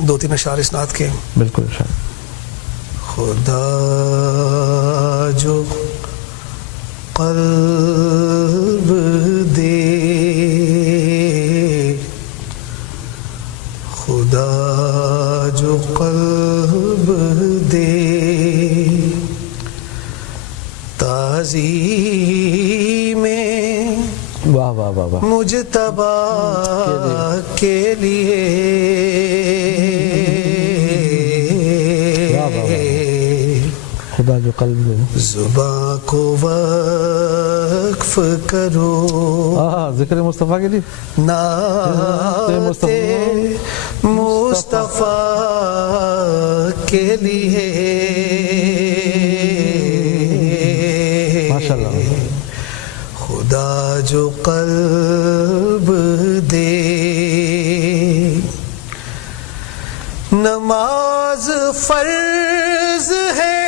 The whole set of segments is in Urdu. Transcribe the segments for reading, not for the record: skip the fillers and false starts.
2-3 اشعار اس نعت کے. بالکل ارشاد. خدا جو قلب دے، خدا جو قلب دے، تعظیم واہ واہ واہ واہ مجتبی کے لیے، خدا جو قلب دے، زباں کو وقف کرو ذکر مصطفیٰ کے لیے، نعت مصطفیٰ کے لیے. ماشاءاللہ. خدا جو قلب دے، نماز فرض ہے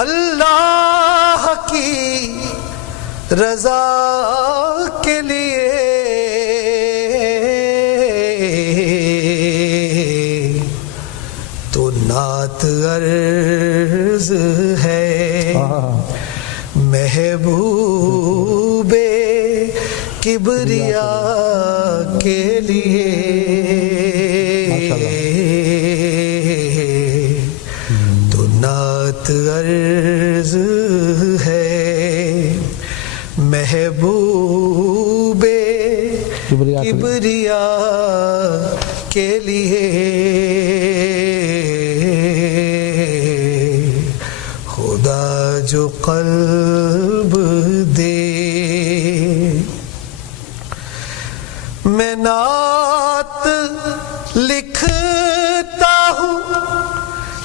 اللہ کی رضا کے لیے، تو نعت عرض ہے محبوب کبریا کے لیے. تو نعت عرض ہے محبوب کبریا کے لیے. خدا جو قلب دے، میں نعت لکھتا ہوں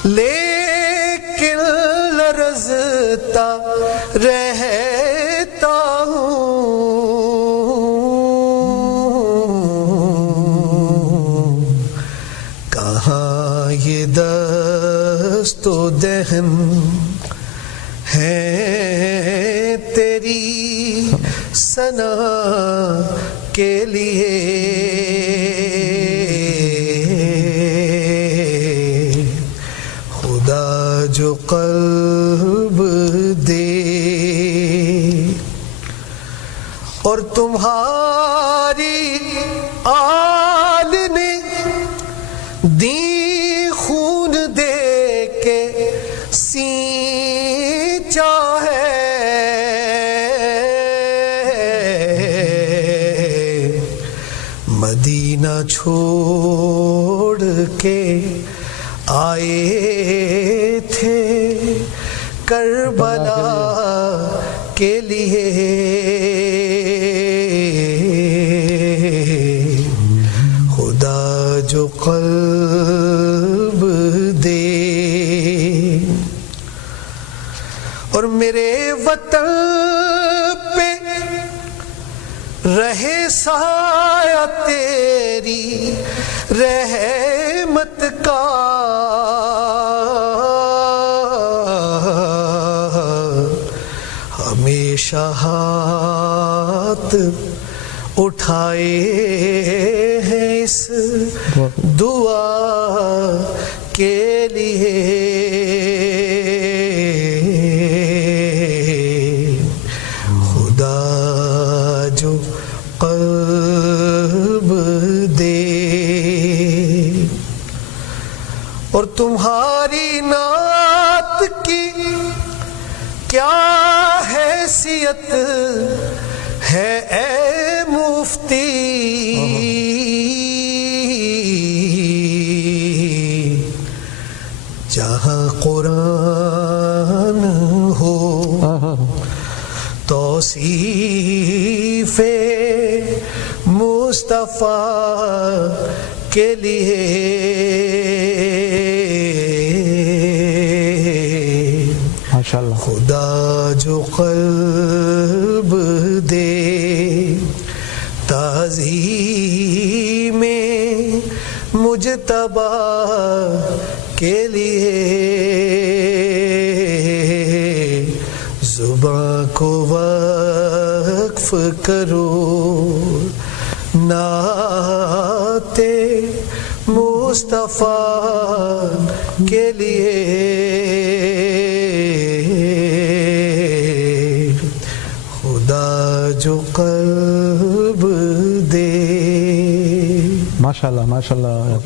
لیکن لرزتا رہتا ہوں. کہاں یہ دست و دہن ہے تیری ثنا کے لیے. خدا جو قلب دے، اور تمہاری آل نے دی خون دے کے سینچا ہے، مدینہ چھوڑ کے آئے تھے کربلا کے لیے. خدا جو قلب دے، اور میرے وطن پہ رہے سایہ تیری رحمت کا، ہمیشہ ہاتھ اٹھائے ہیں اس دعا کے لیے. خدا جو قلب دے، اور تمہاری نعت کی کیا حیثیت ہے اے مفتی، جہاں قرآن ہو توصیف مصطفیٰ کے لیے. ماشاءاللہ. خدا جو قلب دے، تعظیم مجتبی کے لیے، زباں کو وقف کرو نعت مصطفیٰ کے لیے خدا جو قلب دے. ماشاءاللہ ماشاءاللہ.